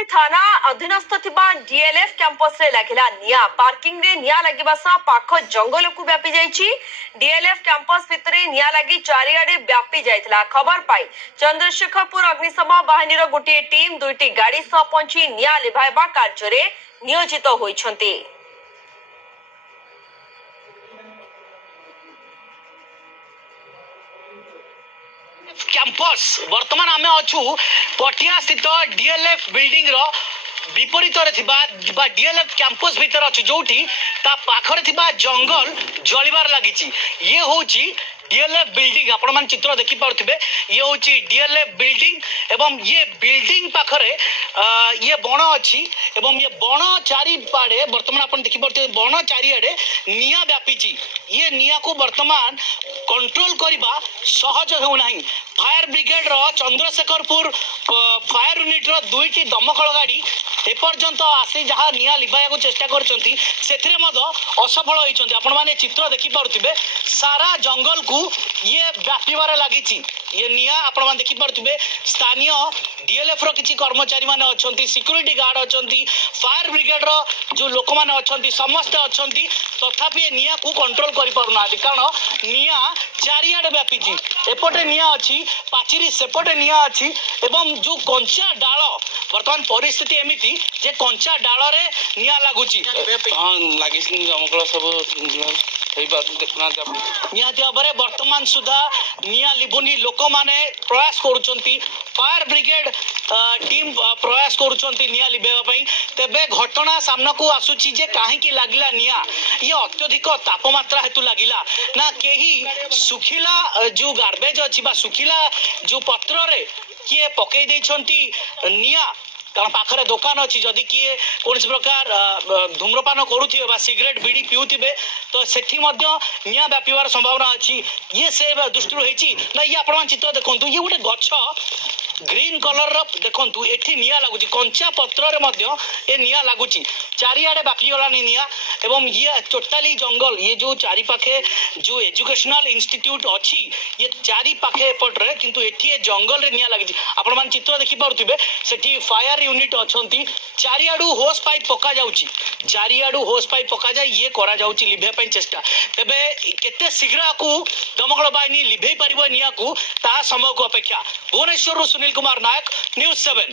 मालकानगिरी थाना अधीनस्थ DLF campus रे लगिला निया पार्किंग रे निया लगिबा सा पाख जंगल को व्यापी जाइछि। डीएलएफ कैंपस भितरे निया लगी चारिआडे व्यापी जाइतला। खबर पाई चंद्रशेखरपुर अग्निशम बाहिनीर गोटे टीम दुईटी गाड़ी सह पहुंची निया लिभाइबा कार्य रे नियोजित होइछन्ति। कैंपस वर्तमान आम अच्छू पटिया स्थित डीएलएफ बिल्डिंग रो विपरीत डीएलएफ कैंपस भीतर अच्छी जो पाखरे जंगल जलिबार लगी। ये हूँ डीएलएफ बिल्डिंग आपण मान चित्र देखि पारुथिबे। ये हूँ डीएलएफ बिल्डिंग एवं ये बिल्डिंग पाखरे ये बण अच्छी एवं ये बण चारिपाड़े वर्तमान आपण देखि पारुथिबे बण चारिआडे निया व्यापीची। ये निया को वर्तमान कंट्रोल करबा सहज हो नहीं। फायर ब्रिगेड रो चंद्रशेखरपुर फायर यूनिट रो दुईटी दमकल गाड़ी एपर्यंत आसी जहाँ निया लिभाया को चेष्टा करछंती सेथिरे मदो असफल होइछंती। आपण माने चित्र देखि पारुथिबे सारा जंगल को ये व्यापीबार लागिछि। ये निया आपण मान देखि पारुथिबे स्थानीय डीएलएफ रो किछि कर्मचारी माने अछंती, सिक्युरिटी गार्ड अछंती, फायर ब्रिगेड रो जो लोक माने अछंती समस्त अछंती, तथापि ये निया को कंट्रोल करि पारुना कारण निया चारिआडे व्यापीछि। एपटे निया अछि पाचिरी सेपटे निया अछि एवं जो कंचा डाल वर्तमान परिस्थिति एमिति जे कंचा डाल रे निया लागुछि। हां लागिसिन जमकल सब निहाती भाव वर्तमान सुधा निया लिबुनी लोक माने प्रयास करुचंती। फायर ब्रिगेड टीम प्रयास करुचंती निया लिबेबा पई। तेबे घटना सामना को आसुची जे काहेकि लागिला निया ये अत्यधिक तापमात्रा हेतु लागिला ना केही सुखिला जो गार्बेज अछि बा सुखिला जो पत्र रे किए पकई दैछंती निया कारण पाखरे दुकान अच्छी जदि किए कौन प्रकार धूम्रपान करुवे बा सिगरेट बीड़ी पिउथिबे तो सेठी मध्य निया व्यापीबार संभावना अच्छी। ये से दृष्टि होइछि ना ये आपण चित्र देखंतु ये गोटे गछ ग्रीन कलर रो देखंतु एठी निया लागुची कंचा पत्र रे मध्य ए निया लागुची। चारिआडे व्यापी गलानी निया एवं ये टोटाली जंगल ये जो चारि पाखे जो एजुकेशनल इंस्टीट्यूट अच्छी ये चारि पाखे एपटरे किंतु एठी जंगल रे निया लागिची। आपण मान चित्र देखि पारुथिबे सेठी फायर यूनिट अछंती चारिआडू होस पाइप पका जाउची। चारिआडू होस पाइप पका जाय ये करा जाउची लिभे पई चेष्टा। तेबे केते शीघ्र को दमकल बाहिनी लिभे परिबो निया को ता समय को अपेक्षा। भुवनेश्वर सुनील कुमार नायक, न्यूज़ 7।